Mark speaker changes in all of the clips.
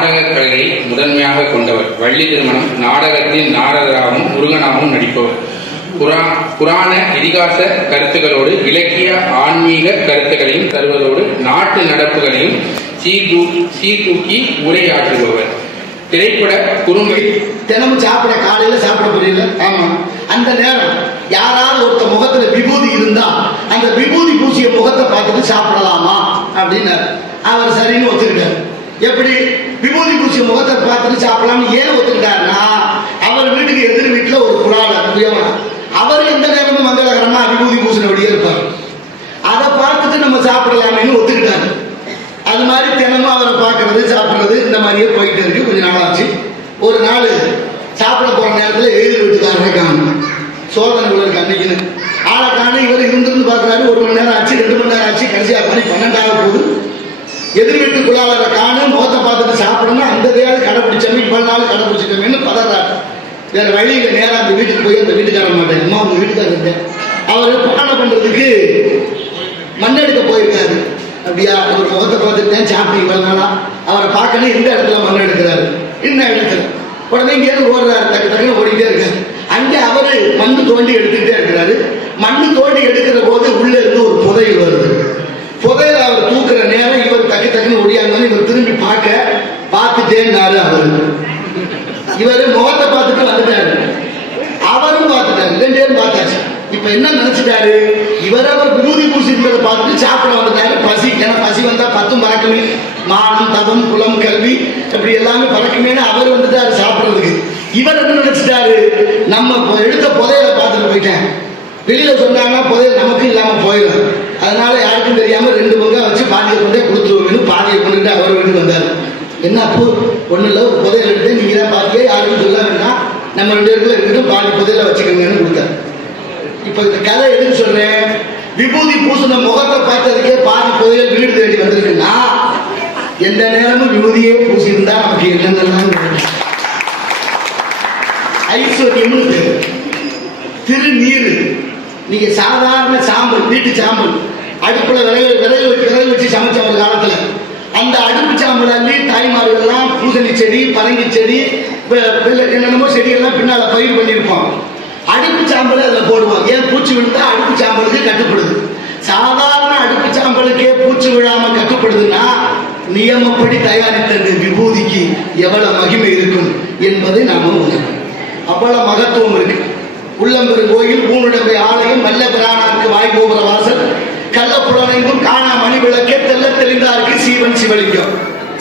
Speaker 1: நாடகக் கலையை முதன்மையாக கொண்டவர் வள்ளி திருமணம் நாடகத்தில் நாடகராகவும் முருகனாகவும் நடிப்பவர் புரா புராண இதிகாச கருத்துகளோடு இலக்கிய ஆன்மீக கருத்துக்களையும் தருவதோடு நாட்டு நடப்புகளையும் சீர்தூ சீர்தூக்கி உரையாற்றுபவர் திரைப்பட குறும்பை தினமும் சாப்பிட காலையில சாப்பிட முடியல ஆமா அந்த நேரம் யாராவது ஒருத்த முகத்துல விபூதி இருந்தா அந்த விபூதி பூசிய முகத்தை பார்த்துட்டு சாப்பிடலாமா அப்படின்னு அவர் சரின்னு ஒத்துக்கிட்டார் எப்படி விபூதி பூச்சி முகத்தை பார்த்துட்டு சாப்பிடலாம்னு ஏன் ஒத்துக்கிட்டாருன்னா அவர் வீட்டுக்கு எதிர் வீட்டில் ஒரு புறாளர் புரியவன் அவர் எந்த நேரமும் மங்களகரமா விபூதி பூசினபடியே இருப்பார் அதை பார்த்துட்டு நம்ம சாப்பிடலாமேன்னு ஒத்துக்கிட்டாரு அது மாதிரி தினமும் அவரை பார்க்கறது சாப்பிட்றது இந்த மாதிரியே போயிட்டு இருக்கு கொஞ்சம் நாளாச்சு ஒரு நாள் சாப்பிட போகிற நேரத்தில் எழுதி வீட்டுக்காரங்க இருக்காங்க சோதனை இருக்கு அன்னைக்குன்னு ஆளை காணும் இவர் இருந்திருந்து பார்க்குறாரு ஒரு மணி நேரம் ஆச்சு ரெண்டு மணி நேரம் ஆச்சு கடைசியாக பண்ணி பன்னெண்டாக போகுது எதிர்வீட்டுக்குள்ளால காணும் முகத்தை பார்த்துட்டு சாப்பிடணும் அந்த இதையாவது கடைப்பிடிச்சோம் இவ்வளவு நாள் கடைப்பிடிச்சிட்டோம்னு பதறாரு வேற வழியில் நேராக அந்த வீட்டுக்கு போய் அந்த வீட்டுக்காரன் மாட்டேன் அம்மா உங்க வீட்டுக்காரர் இருந்தேன் அவர் புராணம் பண்றதுக்கு மண்ணெடுக்க போயிருக்காரு அப்படியா அவர் முகத்தை பார்த்துட்டேன் சாப்பிட்டு இவ்வளவு நாளா அவரை பார்க்கணும் இந்த இடத்துல மண் எடுக்கிறாரு என்ன இடத்துல உடனே இங்கேருந்து ஓடுறாரு டக்கு டக்குன்னு ஓடிக்கிட்டே இருக்காரு அங்கே அவர் மண் தோண்டி எடுத்துக்கிட்டே இருக்கிறாரு மண் தோண்டி எடுக்கிற போது உள்ளே இருந்து ஒரு புதையல் வருது புதையல் அவர் டக்கு டக்குன்னு ஒடியாங்கன்னு இவர் திரும்பி பார்க்க பார்த்துட்டேன்னாரு அவரு இவரு முகத்தை பார்த்துட்டு வந்துட்டாரு அவரும் பார்த்துட்டாரு ரெண்டு பேரும் பார்த்தாச்சு இப்ப என்ன நினைச்சிட்டாரு இவர் அவர் விபூதி பூசிருக்கிறத பார்த்துட்டு சாப்பிட வந்துட்டாரு பசி ஏன்னா பசி வந்தா பத்தும் பறக்குமே மானம் தவம் குலம் கல்வி அப்படி எல்லாமே பறக்குமேனு அவர் வந்துட்டாரு சாப்பிடுறதுக்கு இவர் என்ன நினைச்சிட்டாரு நம்ம எடுத்த புதையலை பார்த்துட்டு போயிட்டேன் வெளியில சொன்னாங்கன்னா புதையல் நமக்கு இல்லாம போயிடும் அதனால யாருக்கும் தெரியாம ரெண்டு பங்கா வச்சு பாதியை கொண்டே கொடுத்துருவோம்னு பாதியை கொண்டுட்டு அவரை விட்டு வந்தார் என்ன அப்போ ஒன்றும் இல்லை ஒரு புதையல் எடுத்து நீங்க தான் பாத்தியே யாருக்கும் சொல்ல வேணா நம்ம ரெண்டு இடத்துல இருக்கட்டும் பாதி புதையில வச்சுக்கோங்கன்னு கொடுத்தாரு இப்போ இந்த கதை எதுக்கு சொல்றேன் விபூதி பூசின முகத்தை பார்த்ததுக்கே பாதி புதையல் வீடு தேடி வந்திருக்குன்னா எந்த நேரமும் விபூதியே பூசியிருந்தா நமக்கு என்னென்னலாம் ஐஸ்வர்யம் திருநீர் நீங்க சாதாரண சாம்பல் வீட்டு சாம்பல் அடுப்புல விளைய விளைய விளைய வச்சு சமைச்ச ஒரு காலத்துல அந்த அடுப்பு சாம்பலாண்டி தாய்மார்கள்லாம் பூசணி செடி பரங்கி செடி என்னென்னமோ செடியெல்லாம் பின்னால பயிர் பண்ணியிருப்பான் அடுப்பு சாம்பலை அதில் போடுவோம் ஏன் பூச்சி விழுந்தா அடுப்பு சாம்பலுக்கு கட்டுப்படுது சாதாரண அடுப்பு சாம்பலுக்கே பூச்சி விழாம கட்டுப்படுதுன்னா நியமப்படி தயாரித்தது விபூதிக்கு எவ்வளவு மகிமை இருக்கும் என்பதை நாம உணரும் அவ்வளவு மகத்துவம் இருக்கு உள்ளம்பெரு கோயில் ஊனுடம்பை ஆலயம் நல்ல பிரானாருக்கு வாய்ப்போகிற வாசல் கள்ளப்புறனையும் காணா மணி விளக்கே தெல்ல தெளிந்தாருக்கு சீவன் சிவலிங்கம்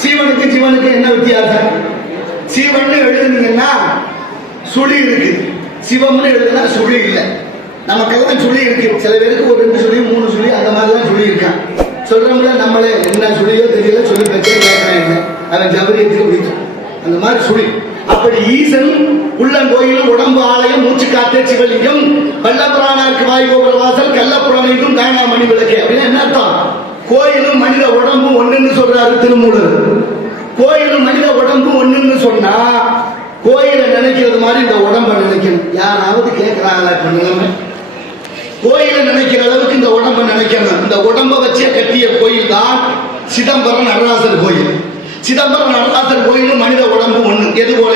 Speaker 1: சீவனுக்கு சிவனுக்கு என்ன வித்தியாசம் சீவன் எழுதுனீங்கன்னா சுழி இருக்கு சிவம்னு எழுதுனா சுழி இல்லை நமக்கெல்லாம் சுழி இருக்கு சில பேருக்கு ஒரு ரெண்டு சுழி மூணு சுழி அந்த மாதிரிலாம் சுழி இருக்கான் சொல்றவங்கள நம்மளே என்ன சுழியோ தெரியல சொல்லி பேச்சே கேட்கறேன் அவன் ஜபரியத்துக்கு பிடிக்கும் அந்த மாதிரி சுழி அப்படி ஈசன் உள்ளங்கோயிலும் உடம்பு ஆலயம் மூச்சு காத்தே சிவலிங்கம் வாய் கோபுர வாசல் கள்ளப்புராணம் என்றும் மணி விளக்கு அப்படின்னா என்ன அர்த்தம் கோயிலும் மனித உடம்பும் ஒண்ணுன்னு சொல்றாரு திருமூலர் கோயிலும் மனித உடம்பும் ஒண்ணுன்னு சொன்னா கோயிலை நினைக்கிறது மாதிரி இந்த உடம்ப நினைக்கணும் யாராவது கேட்கிறாங்களா பண்ணலாமே நிலைமை கோயிலை நினைக்கிற அளவுக்கு இந்த உடம்ப நினைக்கணும் இந்த உடம்ப வச்சே கட்டிய கோயில் தான் சிதம்பரம் நடராசர் கோயில் சிதம்பரம் நடராசர் கோயிலும் மனித உடம்பு ஒண்ணு எது போல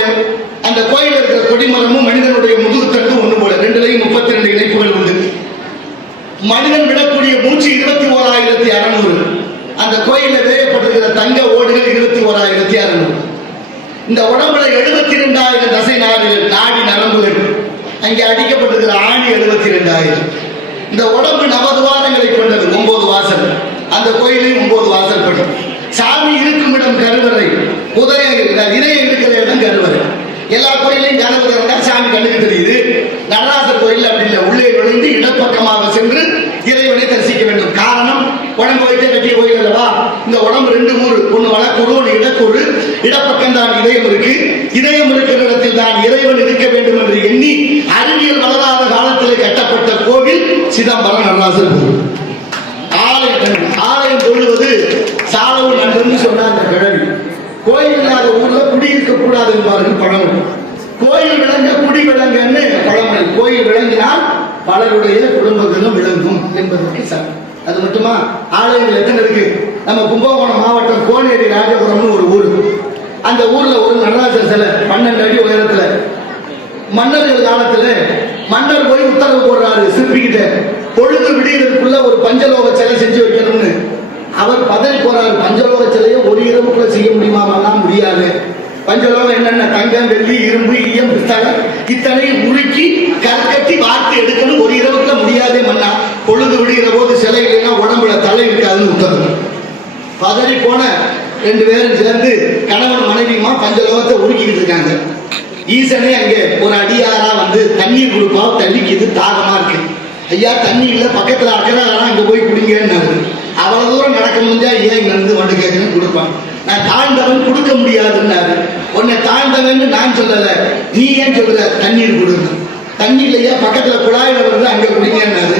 Speaker 1: அந்த கோயில் இருக்கிற கொடிமரமும் மனிதனுடைய முதுகு தட்டு ஒண்ணு போல ரெண்டுலையும் முப்பத்தி ரெண்டு இணைப்புகள் உண்டு மனிதன் விடக்கூடிய மூச்சு இருபத்தி ஓராயிரத்தி அறநூறு அந்த கோயில வேயப்பட்டிருக்கிற தங்க ஓடுகள் இருபத்தி ஓராயிரத்தி அறநூறு இந்த உடம்புல எழுபத்தி ரெண்டாயிரம் தசை நாடுகள் நாடி நரம்புகள் அங்கே அடிக்கப்பட்டிருக்கிற ஆணி எழுபத்தி ரெண்டாயிரம் இந்த உடம்பு நவதுவாரங்களை கொண்டது ஒன்பது வாசல் அந்த கோயிலையும் ஒன்பது வாசல் பட்டு சாமி இருக்கும் இடம் கருவறை குதிரை இருக்கிறார் இதயம் இருக்கிற இடம் கருவறை எல்லா கோயிலையும் கணவர் இருந்தால் சாமி கண்ணுக்கு தெரியுது நடராசர் கோயில் அப்படி இல்லை உள்ளே நுழைந்து இடப்பக்கமாக சென்று இறைவனை தரிசிக்க வேண்டும் காரணம் உடம்பு வைத்து கட்டிய கோயில் அல்லவா இந்த உடம்பு ரெண்டு ஊர் ஒன்று வழக்கூறு ஒன்று இடக்கூறு இடப்பக்கம் தான் இதயம் இருக்கு இதயம் இருக்கிற இடத்தில் தான் இறைவன் இருக்க வேண்டும் என்று எண்ணி அறிவியல் வளராத காலத்தில் கட்டப்பட்ட கோவில் சிதம்பரம் நடராசர் கோவில் சொன்னா அந்த கிழவி கோயில் இல்லாத ஊர்ல குடி இருக்க கூடாதுன்னு பழம் கோயில் விளங்க குடி விளங்கன்னு பழமொழி கோயில் விளங்கினால் பலருடைய குடும்பத்திலும் விளங்கும் என்பதற்கு சார் அது மட்டுமா ஆலயங்கள் எத்தனை இருக்கு நம்ம கும்பகோணம் மாவட்டம் கோனேரி ராஜபுரம்னு ஒரு ஊர் அந்த ஊர்ல ஒரு நடராஜர் சிலை பன்னெண்டு அடி உயரத்துல மன்னர்கள் காலத்துல மன்னர் போய் உத்தரவு போடுறாரு சிற்பிக்கிட்ட பொழுது விடியறதுக்குள்ள ஒரு பஞ்சலோக சிலை செஞ்சு வைக்கணும்னு அவர் பதவி போறார் பஞ்சலோக சிலையை ஒரு கூட செய்ய முடியுமாமல்லாம் முடியாது பஞ்சலோகம் என்னென்ன தங்கம் வெள்ளி இரும்பு ஈயம் பித்தளை இத்தனையும் உருக்கி கற்கட்டி வார்த்தை எடுக்கணும் ஒரு இரவுக்குள்ள முடியாதே மன்னா பொழுது விடுகிற போது சிலைகள்லாம் உடம்புல தலை இருக்காதுன்னு உத்தரவு பதறி போன ரெண்டு பேரும் சேர்ந்து கணவன் மனைவியுமா பஞ்சலோகத்தை உருக்கிட்டு இருக்காங்க ஈசனே அங்கே ஒரு அடியாரா வந்து தண்ணீர் கொடுப்பா தண்ணிக்கு இது தாகமா இருக்கு ஐயா தண்ணி இல்லை பக்கத்தில் அக்கறாங்க போய் குடிங்கன்னு அவ்வளவு தூரம் நடக்க முடிஞ்சா ஏன் நடந்து வந்து கேட்கணும் கொடுப்பான் நான் தாழ்ந்தவன் கொடுக்க முடியாதுன்னாரு உன்னை தாழ்ந்தவன் நான் சொல்லலை நீ ஏன் சொல்லுத தண்ணீர் கொடுங்க தண்ணி இல்லையா பக்கத்துல குழாயில வந்து அங்க குடிங்கன்னாரு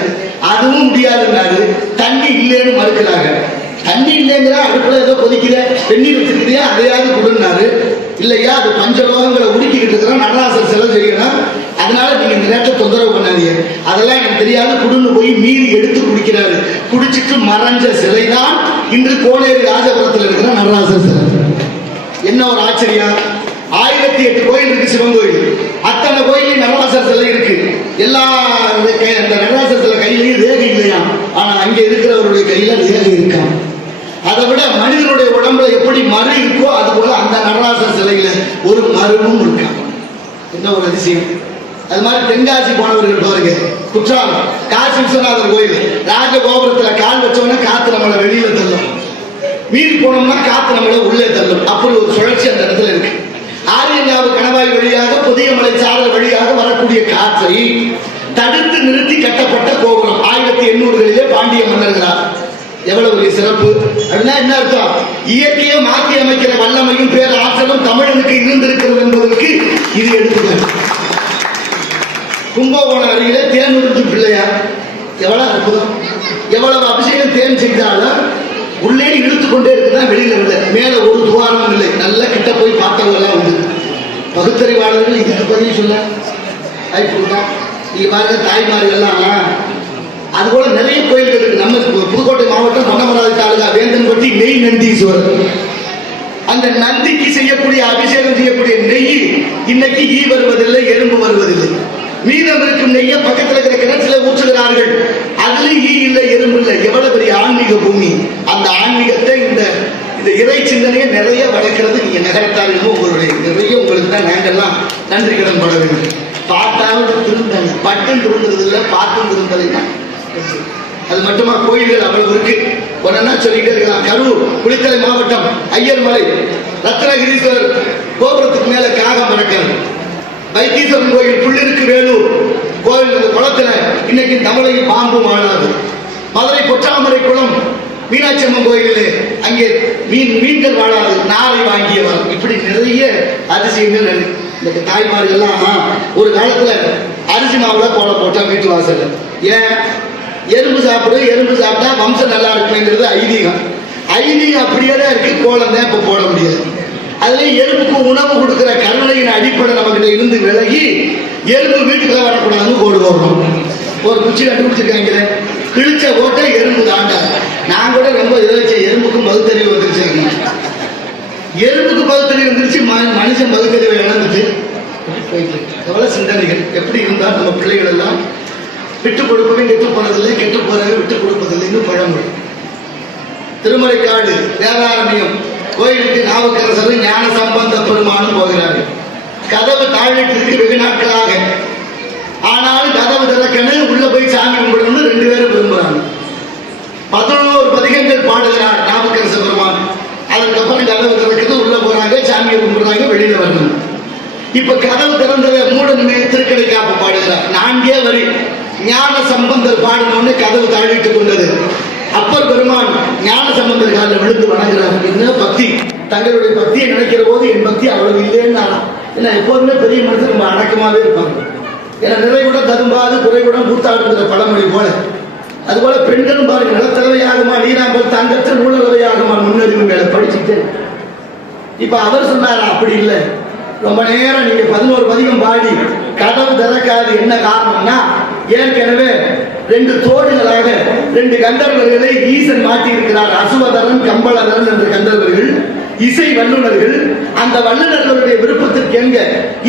Speaker 1: அதுவும் முடியாதுன்னாரு தண்ணி இல்லைன்னு மறுக்கிறாங்க தண்ணி இல்லைங்கிறா அடுப்புல ஏதோ கொதிக்கிற தண்ணீர் வச்சிருக்கிறியா அதையாவது கொடுன்னாரு இல்லையா அது பஞ்சலோகங்களை உடுக்கிக்கிட்டு இருக்கிற நடராசர் செலவு செய்யணும் அதனால நீங்க இந்த நேரத்தை தொந்தரவு பண்ணாதீங்க அதெல்லாம் எனக்கு தெரியாது குடுன்னு போய் மீறி எடுத்து குடிக்கிறாரு குடிச்சிட்டு மறைஞ்ச சிலை தான் இன்று கோனேரி ராஜபுரத்தில் இருக்கிற நடராசர் சிலை என்ன ஒரு ஆச்சரியம் ஆயிரத்தி எட்டு கோயில் இருக்கு சிவன் கோயில் அத்தனை கோயிலையும் நடராசர் சிலை இருக்கு எல்லா இந்த நடராசர் சிலை கையிலையும் ரேகை இல்லையா ஆனா அங்கே இருக்கிறவருடைய கையில ரேகை இருக்கான் அந்த நடராசர் சிலையில ஒரு மருமும் இருக்காங்க என்ன ஒரு அதிசயம் அது மாதிரி தென்காசி போனவர்கள் பாருங்க குற்றாலம் காசி விஸ்வநாதர் கோயில் ராஜகோபுரத்துல கால் வச்சோம்னா காத்து நம்மளை வெளியில தள்ளும் மீன் போனோம்னா காத்து நம்மளை உள்ளே தள்ளும் அப்படி ஒரு சுழற்சி அந்த இடத்துல இருக்கு ஆரியங்காவு கணவாய் வழியாக புதிய மலை சாரல் வழியாக வரக்கூடிய காற்றை தடுத்து நிறுத்தி கட்டப்பட்ட கோபுரம் ஆயிரத்தி எண்ணூறுகளிலே பாண்டிய மன்னர்களா எவ்வளவு சிறப்பு என்ன அர்த்தம் இயற்கையை மாற்றி அமைக்கிற வல்லமையும் பேர் ஆற்றலும் தமிழனுக்கு இருந்திருக்கிறது என்பதற்கு இது எடுத்துக்காட்டு கும்பகோணம் அருகில தேன் உறிஞ்சும் பிள்ளையார் எவ்வளவு அற்புதம் எவ்வளவு அபிஷேகம் தேன் செய்தாலும் உள்ளே இழுத்து கொண்டே இருக்குதான் வெளியில இல்லை மேல ஒரு துவாரம் இல்லை நல்ல கிட்ட போய் பார்த்தவங்க எல்லாம் உண்டு பகுத்தறிவாளர்கள் இதுக்கு பதில் சொல்ல வாய்ப்பு நீ பாருங்க தாய்மார்கள் எல்லாம் அது போல நிறைய கோயில்கள் இருக்கு நம்ம புதுக்கோட்டை மாவட்டம் பொன்னமராவதி தாலுகா வேந்தன் பற்றி நெய் நந்தீஸ்வரர் அந்த நந்திக்கு செய்யக்கூடிய அபிஷேகம் செய்யக்கூடிய நெய் இன்னைக்கு ஈ வருவதில்லை எறும்பு வருவதில்லை மீதம் இருக்கும் நெய்ய பக்கத்தில் இருக்கிற கிணற்றுல ஊற்றுகிறார்கள் அதுல ஈ இல்லை எறும்பு இல்லை எவ்வளவு பெரிய ஆன்மீக பூமி அந்த ஆன்மீகத்தை இந்த இந்த இறை சிந்தனையை நிறைய வளர்க்கிறது நீங்க நகரத்தார்கள் உங்களுடைய நிறைய உங்களுக்கு தான் நாங்கள்லாம் நன்றி கடன் பட வேண்டும் பார்த்தாலும் திருந்தாங்க பட்டம் திருந்தது இல்லை பார்த்தும் தான் அது மட்டுமா கோயில்கள் அவ்வளவு இருக்கு ஒன்னா சொல்லிக்கிட்டே இருக்கலாம் கரூர் குளித்தலை மாவட்டம் ஐயர்மலை ரத்னகிரீஸ்வரர் கோபுரத்துக்கு மேல காகம் மணக்கணும் வைத்தீஸ்வரன் கோயில் புள்ளிருக்கு வேலூர் கோவில் குளத்துல இன்னைக்கு தமிழையும் பாம்பும் மாணாது மதுரை பொற்றாமரை குளம் மீனாட்சி அம்மன் கோயில் அங்கே மீன் மீன்கள் வாழாது நாரை வாங்கியவர் இப்படி நிறைய அதிசயங்கள் இந்த தாய்மார்கள் எல்லாம் ஒரு காலத்துல அரிசி மாவுல கோலம் போட்டா வீட்டு வாசல் ஏன் எறும்பு சாப்பிடு எறும்பு சாப்பிட்டா வம்சம் நல்லா இருக்குங்கிறது ஐதீகம் ஐதீகம் அப்படியே தான் இருக்கு கோலம் தான் இப்போ போட முடியாது அதுல எறும்புக்கு உணவு கொடுக்கிற கருணையின் அடிப்படை கிட்ட இருந்து விலகி எறும்பு வீட்டுக்குள்ள வரக்கூடாதுன்னு கோடு போடுறோம் ஒரு குச்சி கண்டுபிடிச்சிருக்காங்க கிழிச்ச ஓட்ட எறும்பு தாண்டா நான் கூட ரொம்ப இதை எறும்புக்கும் மதுத்தறிவு வந்துருச்சு எறும்புக்கு மதுத்தறிவு வந்துருச்சு மனுஷன் பகுத்தறிவை இழந்துட்டு எவ்வளவு சிந்தனைகள் எப்படி இருந்தால் நம்ம பிள்ளைகள் எல்லாம் விட்டு கொடுப்பவன் கெட்டு போறதில்லை கெட்டு போறவன் விட்டு கொடுப்பதில்லைன்னு பழமொழி திருமலைக்காடு வேதாரண்யம் கோயிலுக்கு நாவுக்கரசர் ஞான சம்பந்த பெருமானும் போகிறார்கள் கதவு தாழிட்டிருக்கு வெகு நாட்களாக ஆனாலும் கதவு திறக்கணும் உள்ள போய் சாமி கும்பிடணும்னு ரெண்டு பேரும் விரும்புகிறாங்க பதினோரு பதிகங்கள் பாடுகிறார் நாவுக்கரச பெருமான் அதுக்கப்புறம் கதவு திறக்குது உள்ள போறாங்க சாமியை கும்பிடுறாங்க வெளியில வரணும் இப்ப கதவு திறந்ததை மூடணுமே திருக்கடைக்காப்பு பாடுகிறார் நான்கே வரி ஞான சம்பந்தர் பாடினோடனே கதவு தாழிட்டு கொண்டது அப்பர் பெருமான் ஞான சம்பந்தர் காலில் விழுந்து வணங்குறார் என்ன பக்தி தங்களுடைய பக்தியை நினைக்கிற போது என் பக்தி அவ்வளவு இல்லைன்னு நானும் ஏன்னா எப்போதுமே பெரிய மனுஷன் ரொம்ப அடக்கமாவே இருப்பாங்க ஏன்னா நிறைவுடன் தரும்பாது குறைவுடன் கூத்தாடுங்கிற பழமொழி போல அதுபோல பெண்களும் பாரு நிலத்தலைவையாகுமா நீராம்பல் தங்கத்தில் நூலகவையாகுமா முன்னறிவு மேல படிச்சுட்டு இப்ப அவர் சொன்னாரா அப்படி இல்லை ரொம்ப நேரம் நீங்க பதினோரு பதிகம் பாடி கதவு திறக்காது என்ன காரணம்னா ஏற்கனவே ரெண்டு தோடுகளாக ரெண்டு கந்தர்வர்களை ஈசன் மாற்றி இருக்கிறார் அசுவதரன் கம்பளதரன் என்ற கந்தர்வர்கள் இசை வல்லுநர்கள் அந்த வல்லுநர்களுடைய விருப்பத்திற்கு எங்க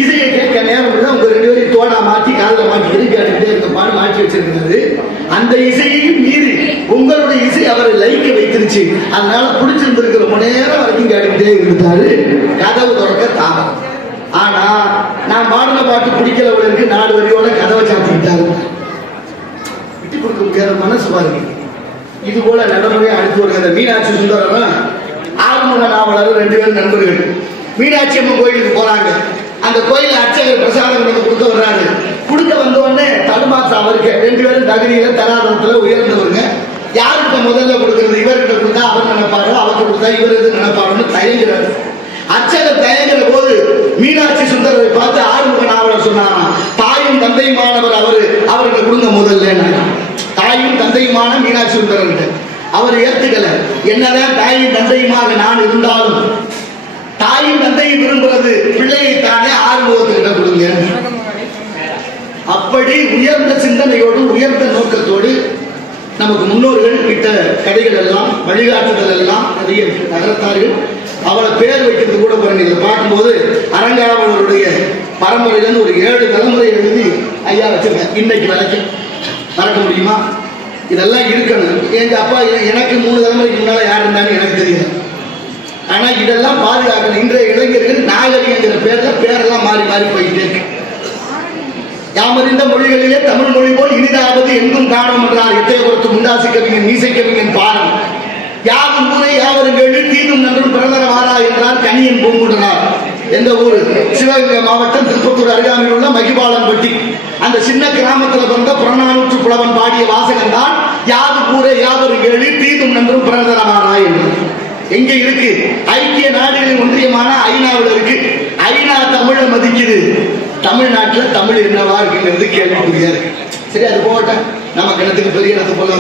Speaker 1: இசையை கேட்க நேரம் இல்லை உங்க ரெண்டு பேரையும் தோடா மாற்றி காதல மாற்றி திருப்பி இருந்த பாடு மாற்றி வச்சிருக்கிறது அந்த இசையையும் மீறி உங்களுடைய இசை அவரை லைக்க வைத்திருச்சு அதனால பிடிச்சிருந்திருக்கிற மணி நேரம் வரைக்கும் கேட்டுக்கிட்டே இருந்தாரு கதவு தொடக்க தாமதம் ஆனா நான் பாடின பாட்டு பிடிக்கிறவர்களுக்கு நாலு வரியோட கதவை சாத்திக்கிட்டாரு சேரமான சுபாதினி இது போல நல்லபடியாக அடுத்து வருகிற மீனாட்சி சுந்தரம் ஆறுமுக நாவலர் ரெண்டு பேரும் நண்பர்கள் மீனாட்சி அம்மன் கோயிலுக்கு போறாங்க அந்த கோயில் அர்ச்சகர் பிரசாதம் கொடுக்க வர்றாரு கொடுக்க வந்த உடனே தடுமாற்றம் அவருக்கு ரெண்டு பேரும் தகுதியில தராதரத்துல உயர்ந்தவருங்க யாருக்கு முதல்ல கொடுக்குறது இவர்கிட்ட கொடுத்தா அவர் நினைப்பாரு அவருக்கு கொடுத்தா இவர் எது நினைப்பாருன்னு தயங்குறாரு அர்ச்சகர் தயங்குற போது மீனாட்சி சுந்தரரை பார்த்து ஆறுமுக நாவலர் சொன்னாராம் தாயும் தந்தையுமானவர் அவரு அவர்கிட்ட கொடுங்க முதல்ல தாயும் தந்தையுமான மீனாட்சி சுந்தரர்கள் அவர் ஏத்துக்கல என்னதான் தாயும் தந்தையுமாக நான் இருந்தாலும் தாயும் தந்தையும் விரும்புறது பிள்ளையை தானே ஆர்வத்துக்கிட்ட கொடுங்க அப்படி உயர்ந்த சிந்தனையோடு உயர்ந்த நோக்கத்தோடு நமக்கு முன்னோர்கள் விட்ட கதைகள் எல்லாம் வழிகாட்டுதல் எல்லாம் நிறைய நகரத்தார்கள் அவளை பேர் வைக்கிறது கூட பாருங்க இதை பார்க்கும்போது அரங்காவலருடைய பரம்பரையிலிருந்து ஒரு ஏழு தலைமுறை எழுதி ஐயா வச்சிருக்கேன் இன்னைக்கு வரைக்கும் மறக்க முடியுமா இதெல்லாம் இருக்கணும் எங்க அப்பா எனக்கு மூணு தலைமுறைக்கு முன்னால யார் இருந்தாங்கன்னு எனக்கு தெரியல ஆனால் இதெல்லாம் பாதுகாக்கணும் இன்றைய இளைஞர்கள் நாகரிகங்கிற பேரில் பேரெல்லாம் மாறி மாறி போயிட்டே இருக்கு யாமறிந்த மொழிகளிலே தமிழ் மொழி போல் இனிதாவது எங்கும் காணும் எத்தைய இத்தயபுரத்து முண்டாசி கவிஞன் மீசை கவிஞன் பாரம் யாரும் ஊரை யாவரும் கேள்வி தீனும் நன்றும் பிறந்தன வாரா என்றார் கனியன் பூங்குடனார் எந்த ஊர் சிவகங்கை மாவட்டம் திருப்பத்தூர் அருகாமையில் உள்ள மகிபாலம்பட்டி அந்த சின்ன கிராமத்தில் பிறந்த புறநானூற்று புலவன் பாடிய வாசகம் தான் யாது கூற யாதொரு கேள்வி தீதும் நன்றும் பிறந்தரமானா என்று எங்க இருக்கு ஐக்கிய நாடுகளின் ஒன்றியமான ஐநாவில் இருக்கு ஐநா தமிழை மதிக்குது தமிழ்நாட்டில் தமிழ் என்னவா இருக்குங்கிறது கேள்விக்குரியா இருக்கு சரி அது போகட்டும் நம்ம கிணத்துக்கு பெரிய இடத்து போல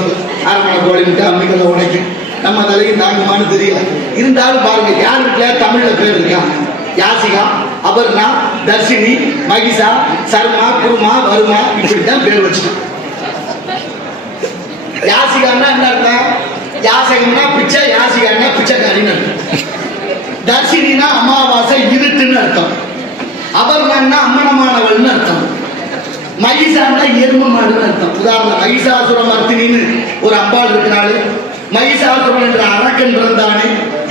Speaker 1: கோழி விட்டு அம்மிக்கெல்லாம் உடைக்கும் நம்ம தலையும் தாங்குமான்னு தெரியல இருந்தாலும் பாருங்க யார் வீட்டில் தமிழில் பேர் இருக்காங்க யாசிகா அபர்ணா தர்ஷினி மகிஷா சர்மா குருமா வருமா இப்படிதான் பேர் வச்சுட்டோம் யாசிகான்னா என்ன அர்த்தம் யாசகம்னா பிச்சை யாசிகான்னா பிச்சைக்காரின்னு அர்த்தம் தர்ஷினா அமாவாசை இருட்டுன்னு அர்த்தம் அபர்ணன்னா அம்மனமானவள்னு அர்த்தம் மகிஷான்னா எரும மாடுன்னு அர்த்தம் உதாரணம் மகிஷாசுர மர்த்தினின்னு ஒரு அம்பாள் இருக்கிறாள் மகிஷாசுரன் என்ற அரக்கன் பிறந்தானே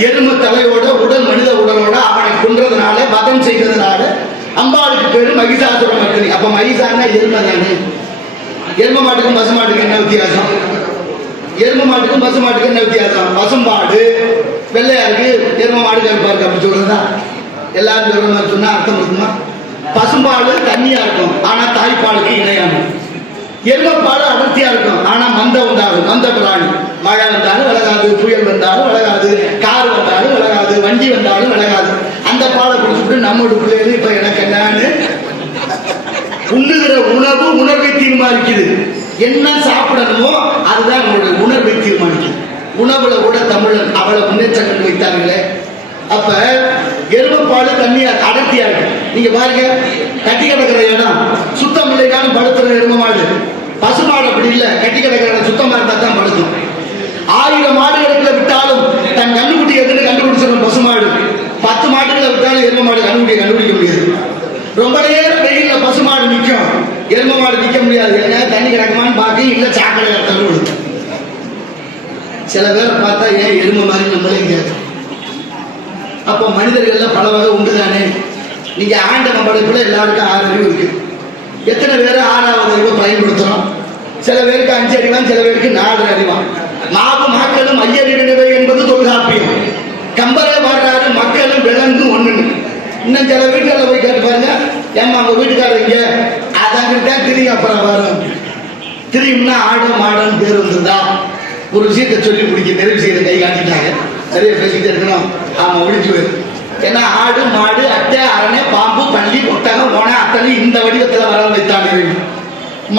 Speaker 1: எரும தலையோட உடல் மனித உடலோட அவனை கொன்றதுனால வதம் செய்ததுனால அம்பாளுக்கு பேரு மகிஷாசுர மக்கள் அப்ப மகிஷான்னா எருமை தானே எரும மாட்டுக்கும் பசு மாட்டுக்கு என்ன வித்தியாசம் எரும மாட்டுக்கும் பசு மாட்டுக்கு என்ன வித்தியாசம் பசும்பாடு வெள்ளையா இருக்கு எரும மாடு கருப்பா இருக்கு அப்படி சொல்றதா எல்லாரும் சொல்ற மாதிரி சொன்னா அர்த்தம் இருக்குமா பசும்பாடு தண்ணியா இருக்கும் ஆனா தாய்ப்பாலுக்கு இணையானது பாட அடர்த்தியா இருக்கும் ஆனா மந்தம் உண்டாது மந்த பிராணி மழை வந்தாலும் விலகாது புயல் வந்தாலும் விலகாது கார் வந்தாலும் விலகாது வண்டி வந்தாலும் விலகாது அந்த பாலை குடிச்சுட்டு நம்ம பிள்ளைகள் இப்ப எனக்கு என்னன்னு உண்ணுகிற உணவு உணர்வை தீர்மானிக்குது என்ன சாப்பிடணுமோ அதுதான் நம்மளுடைய உணர்வை தீர்மானிக்குது உணவுல கூட தமிழன் அவளை முன்னேற்றங்கள் வைத்தார்களே அப்ப எருமைப்பாடு தண்ணியா அடர்த்தியா இருக்கு நீங்க பாருங்க கட்டி கிடக்கிற இடம் சுத்தம் இல்லைனாலும் படுத்துற எருமமாடு பசுமாடு அப்படி இல்லை கட்டி கிடக்கிற சுத்தமா இருந்தா தான் படுக்கும் ஆயிரம் மாடுகளுக்குள்ள விட்டாலும் தன் கண்டுபிடி எதுன்னு கண்டுபிடிச்சிடும் பசுமாடு பத்து மாடுகளை விட்டாலும் எரும மாடு கண்டுபிடி கண்டுபிடிக்க முடியாது ரொம்ப நேரம் வெயில்ல பசுமாடு நிற்கும் எரும மாடு நிற்க முடியாது என்ன தண்ணி கிடக்குமான்னு பார்த்து இல்லை சாக்கடை தண்ணி சில பேர் பார்த்தா ஏன் எரும மாதிரி நம்மளே கேட்கும் அப்போ மனிதர்கள்ல பல வகை உண்டு தானே நீங்க ஆண்ட படைப்புல எல்லாருக்கும் ஆறு அறிவு இருக்கு எத்தனை பேர் ஆறாவது அறிவை பயன்படுத்துறோம் சில பேருக்கு அஞ்சு அறிவான் சில பேருக்கு நாலு அறிவான் மாவு மக்களும் ஐயறிவிடுவை என்பது தொல்காப்பியம் கம்பர வாழ்றாரு மக்களும் விளங்கு ஒண்ணுன்னு இன்னும் சில வீட்டுகளில் போய் கேட்டு ஏமா அவங்க வீட்டுக்காரர் இங்க அதாங்கிட்டா அப்புறம் வரும் திரியும்னா ஆடும் மாடன் பேர் வந்திருந்தா ஒரு விஷயத்தை சொல்லி முடிக்க நிறைவு செய்யற கை காட்டிட்டாங்க சரியா பேசிக்கிட்டு இருக்கணும் ஆமா ஒழிச்சு ஏன்னா ஆடு மாடு அட்டை அரணை பாம்பு பள்ளி ஒட்டகம் போனா அத்தனை இந்த வடிவத்துல வர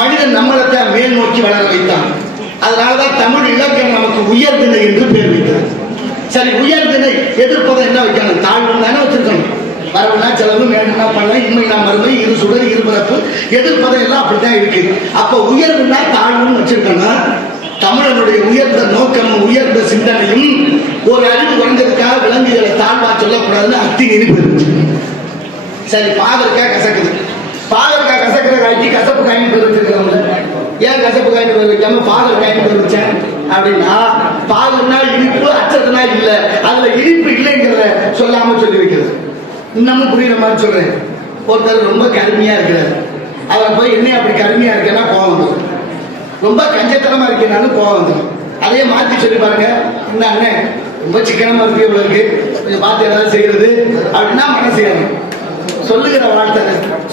Speaker 1: மனிதன் நம்மளை மேல் நோக்கி வளர வைத்தான் அதனாலதான் தமிழ் இலக்கியம் நமக்கு உயர்தினை என்று பேர் வைத்தார் சரி உயர்தினை எதிர்ப்பதை என்ன வைக்கணும் தாழ்வு தானே வச்சிருக்கணும் வரவுனா செலவு வேணும்னா பண்ணலாம் நான் மருமை இரு சுடர் இருபரப்பு எதிர்ப்பதை எல்லாம் அப்படித்தான் இருக்கு அப்ப உயர்வுனா தாழ்வுன்னு வச்சிருக்கணும் தமிழனுடைய உயர்ந்த நோக்கமும் உயர்ந்த சிந்தனையும் ஒரு அறிவு வந்ததுக்காக விலங்குகளை தாழ்வா சொல்லக்கூடாதுன்னு அத்தி நெருப்பு சரி பாதற்காக கசக்குது பாகற்காய் கசக்கிற காய்க்கு கசப்பு காயின் பேர் வச்சிருக்கவங்க ஏன் கசப்பு காயின் பேர் வைக்காம பாகல் காயின் பேர் வச்சேன் அப்படின்னா பாகல்னா இனிப்பு அச்சதுனா இல்லை அதுல இனிப்பு இல்லைங்கிறத சொல்லாம சொல்லி வைக்கிறது இன்னமும் புரியுற மாதிரி சொல்றேன் ஒருத்தர் ரொம்ப கருமையா இருக்கிறார் அவர் போய் என்ன அப்படி கருமையா இருக்கேன்னா கோவம் ரொம்ப கஞ்சத்தனமா இருக்கேனாலும் கோவம் வந்துடும் அதே மாற்றி சொல்லி பாருங்க என்ன அண்ணன் ரொம்ப சிக்கனமா இருக்கு இவ்வளவு இருக்கு கொஞ்சம் பார்த்து ஏதாவது செய்யறது அப்படின்னா மனசு சொல்லுகிற வார்த்தை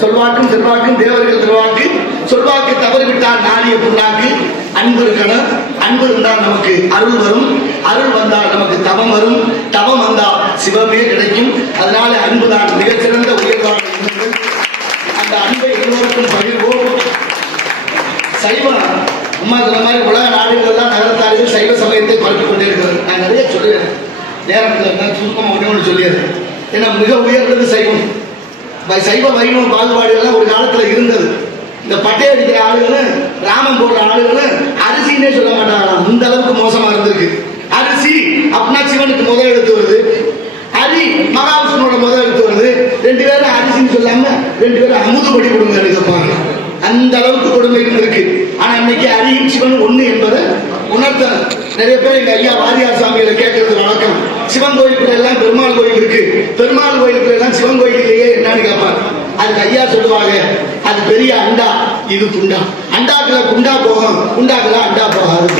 Speaker 1: சொல்வாக்கும் செல்வாக்கும் தேவர்கள் செல்வாக்கு சொல்வாக்கு தவறிவிட்டால் நாளிய புண்ணாக்கு அன்பு இருக்கணும் அன்பு இருந்தால் நமக்கு அருள் வரும் அருள் வந்தால் நமக்கு தவம் வரும் தவம் வந்தால் சிவமே கிடைக்கும் அதனால அன்பு தான் மிகச்சிறந்த உயர்வான அந்த அன்பை எல்லோருக்கும் பகிர்வோம் சைவம் உமா சொன்ன மாதிரி உலக நாடுகள் தான் நகரத்தார்கள் சைவ சமயத்தை பரப்பிக் கொண்டிருக்கிறது நான் நிறைய சொல்லுவேன் நேரத்தில் சுருக்கமாக ஒன்று சொல்லிடுறேன் ஏன்னா மிக உயர்ந்தது சைவம் சைவ பாகுபாடு எல்லாம் ஒரு காலத்தில் இருந்தது இந்த பட்டை அடிக்கிற ஆளுகளும் ராமம் போடுற ஆளுகளும் அரிசின்னே சொல்ல மாட்டாங்க இந்த அளவுக்கு மோசமா இருந்திருக்கு அரிசி அப்படின்னா சிவனுக்கு முதல் எடுத்து வருது அரி மகாவிஷ்ணுவோட முதல் எடுத்து வருது ரெண்டு பேரும் அரிசின்னு சொல்லாம ரெண்டு பேரும் படி கொடுங்க எடுக்கப்பாங்க அந்த அளவுக்கு கொடுமை இருந்திருக்கு ஆனா இன்னைக்கு அரியும் சிவன் ஒண்ணு என்பதை உணர்த்தணும் நிறைய பேர் எங்க ஐயா வாரியார் சாமியில கேட்கறது வழக்கம் சிவன் கோயிலுக்குள்ள எல்லாம் பெருமாள் கோயில் இருக்கு பெருமாள் கோயிலுக்குள்ள எல்லாம் சிவன் கோயில் இல்லையே என்னன்னு கேட்பாங்க அதுக்கு ஐயா சொல்லுவாங்க அது பெரிய அண்டா இது குண்டா அண்டாக்குல குண்டா போகும் குண்டாக்குல அண்டா போகாது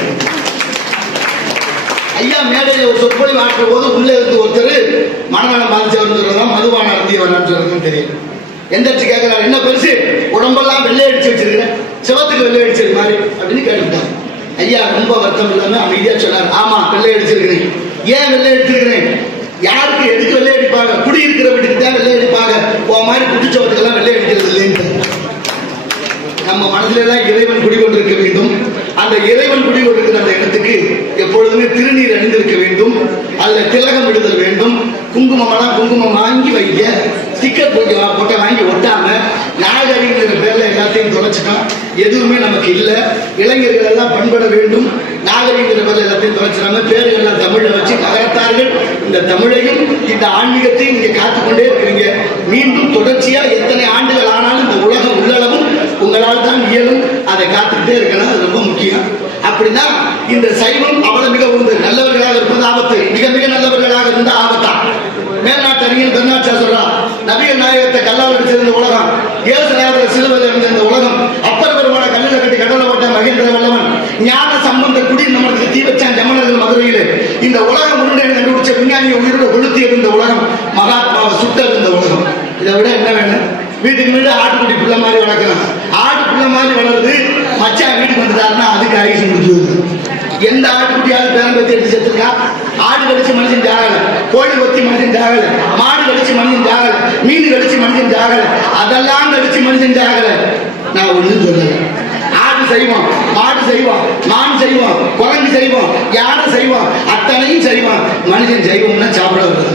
Speaker 1: ஐயா மேடையில ஒரு சொற்பொழி வாழ்க்கை போது உள்ளே இருந்து ஒருத்தர் மனநலம் பாதிச்சவர் சொல்றதா மதுபான அருந்தியவர் சொல்றதுன்னு தெரியும் எந்திரிச்சு கேட்கிறார் என்ன பெருசு உடம்பெல்லாம் வெள்ளை அடிச்சு வச்சிருக்கிறேன் சிவத்துக்கு வெள்ளை அடிச்சது மாதிரி அப்படின்னு கேட்டுக்கிட்டார் ஐயா ரொம்ப வருத்தம் இல்லாம அமைதியா சொன்னார் ஆமாம் வெள்ளை அடிச்சிருக்கிறேன் ஏன் வெள்ளை அடிச்சிருக்கிறேன் யாருக்கு எதுக்கு வெள்ளை அடிப்பாங்க இருக்கிற வீட்டுக்கு தான் வெள்ளை அடிப்பாங்க ஓ மாதிரி குடிச்சவத்துக்கெல்லாம் வெள்ளை அடிக்கிறது இல்லைன்னு நம்ம மனதில எல்லாம் இறைவன் குடிகொண்டிருக்க வேண்டும் அந்த இறைவன் குடி கொண்டிருக்கிற அந்த இடத்துக்கு எப்பொழுதுமே திருநீர் அணிந்திருக்க வேண்டும் அதில் திலகம் விடுதல் வேண்டும் குங்குமமெல்லாம் குங்குமம் வாங்கி வைக்க ஸ்டிக்கர் போட்டு போட்ட வாங்கி ஒட்டாம நாகரிகங்கிற பேர்ல எல்லாத்தையும் தொலைச்சிட்டோம் எதுவுமே நமக்கு இல்லை இளைஞர்கள் எல்லாம் பண்பட வேண்டும் நாகரிகங்கிற பதில் எல்லாத்தையும் தொலைச்சிடாம பேர்கள் எல்லாம் வச்சு நகர்த்தார்கள் இந்த தமிழையும் இந்த ஆன்மீகத்தையும் நீங்கள் காத்துக்கொண்டே இருக்கிறீங்க மீண்டும் தொடர்ச்சியாக எத்தனை ஆண்டுகள் ஆனாலும் இந்த உலகம் உள்ளளவும் உங்களால் தான் இயலும் அதை காத்துக்கிட்டே இருக்கணும் அது ரொம்ப முக்கியம் அப்படின்னா இந்த சைவம் அவ்வளவு மிக உண்டு நல்லவர்களாக இருப்பது ஆபத்து மிக மிக நல்லவர்களாக இருந்த ஆபத்தான் மேல்நாட்டு அறிஞர் கருணாச்சா சொல்றான் விநாயகத்தை கல்லால் அடிச்சிருந்த உலகம் ஏசு நேரத்தில் சிலுவையில் இருந்திருந்த உலகம் அப்பர் பெருமான கல்லில் கட்டி கடல போட்ட மகேந்திர வல்லவன் ஞான சம்பந்த குடி நம்மளுக்கு தீ வச்சான் ஜமனர்கள் மதுரையில் இந்த உலகம் முன்னேறி கண்டுபிடிச்ச விஞ்ஞானியை உயிரோடு கொளுத்தி இருந்த உலகம் மகாத்மாவை சுட்ட இருந்த உலகம் இதை விட என்ன வேணும் வீட்டுக்கு வீடு ஆட்டுக்குடி பிள்ளை மாதிரி வளர்க்கலாம் ஆட்டு பிள்ளை மாதிரி வளர்ந்து மச்சா வீட்டுக்கு வந்துட்டாருன்னா அதுக்கு ஆயுசு முடிஞ்சு எந்த ஆட்டுக்குட்டியாவது பேரம்பத்தி எடுத்து செத்துருக்கா ஆடு கடிச்சு மனுஷன் ஜாகல கோழி கொத்தி மனுஷன் ஜாகல மாடு கடிச்சு மனுஷன் ஜாகல மீன் கடிச்சு மனுஷன் ஜாகல அதெல்லாம் கடிச்சு மனுஷன் ஜாகல நான் ஒன்று சொல்லல ஆடு செய்வோம் மாடு செய்வோம் மான் செய்வோம் குரங்கு செய்வோம் யாரும் செய்வோம் அத்தனையும் செய்வோம் மனுஷன் செய்வோம்னா சாப்பிட வருது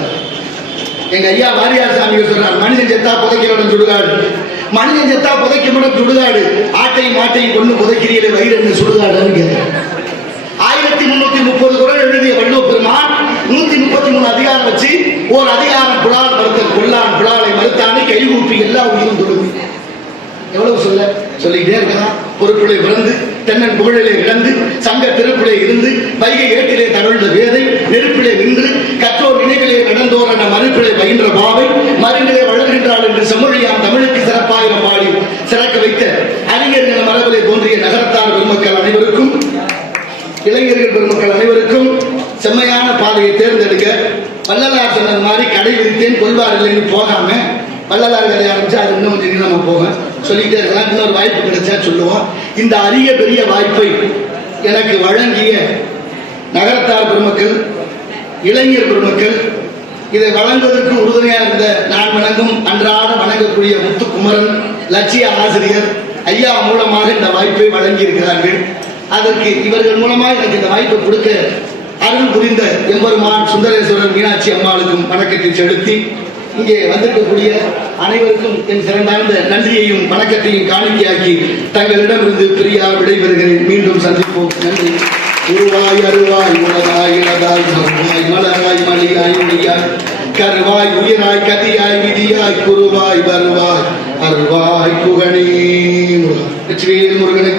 Speaker 1: எங்க ஐயா வாரியார் சாமி சொல்றார் மனுஷன் செத்தா புதைக்கிறோட சுடுகாடு மனுஷன் செத்தா புதைக்க சுடுகாடு ஆட்டையும் மாட்டையும் கொண்டு புதைக்கிறீர்கள் வயிறு என்ன சுடுகாடுன்னு கேட்டேன் ஒரு அதிகாரம் புலால் மறுத்த கொல்லான் புலாலை மறுத்தானே கைகூப்பி எல்லா உயிரும் தொழுது எவ்வளவு சொல்ல சொல்லிக்கிட்டே இருக்கலாம் பொருட்களை பிறந்து தென்னன் புகழிலே இழந்து சங்க திருப்பிலே இருந்து வைகை ஏட்டிலே தகழ்ந்த வேதை நெருப்பிலே நின்று கற்றோர் நினைவிலே நடந்தோர் என மறுப்பிலே பயின்ற பாவை மறுநிலை வளர்கின்றாள் என்று செம்மொழியாம் தமிழுக்கு சிறப்பாயிரம் பாடி சிறக்க வைத்த அறிஞர் என மரபிலே தோன்றிய நகரத்தார் பெருமக்கள் அனைவருக்கும் இளைஞர்கள் பெருமக்கள் அனைவருக்கும் செம்மையான பாதையை தேர்ந்தெடுக்க வள்ளலார் சொன்னது மாதிரி கடை விரித்தேன் கொள்வார் இல்லைன்னு போகாம வள்ளலார் கதை ஆரம்பிச்சு அது இன்னும் கொஞ்சம் நம்ம போவேன் சொல்லிட்டே இருக்கலாம் இன்னொரு வாய்ப்பு கிடைச்சா சொல்லுவோம் இந்த அரிய பெரிய வாய்ப்பை எனக்கு வழங்கிய நகரத்தார் பெருமக்கள் இளைஞர் பெருமக்கள் இதை வழங்குவதற்கு உறுதுணையாக இருந்த நான் வணங்கும் அன்றாட வணங்கக்கூடிய முத்துக்குமரன் லட்சிய ஆசிரியர் ஐயா மூலமாக இந்த வாய்ப்பை வழங்கியிருக்கிறார்கள் அதற்கு இவர்கள் மூலமாக எனக்கு இந்த வாய்ப்பை கொடுக்க அருள் புரிந்த எம்பெருமான் சுந்தரேஸ்வரர் மீனாட்சி அம்மாளுக்கும் வணக்கத்தை செலுத்தி இங்கே வந்திருக்கக்கூடிய அனைவருக்கும் என் சிறந்தார்ந்த நன்றியையும் வணக்கத்தையும் காணிக்கையாக்கி தங்களிடமிருந்து பெரியார் விடைபெறுகிறேன் மீண்டும் சந்திப்போம் நன்றி உருவாய் அருவாய் உலகாய் இனதாய் சருவாய் மலராய் மலியாய் மொழியாய் கருவாய் உயிராய் கதியாய் விதியாய் குருவாய் வருவாய் அருவாய் புகழே முருகன்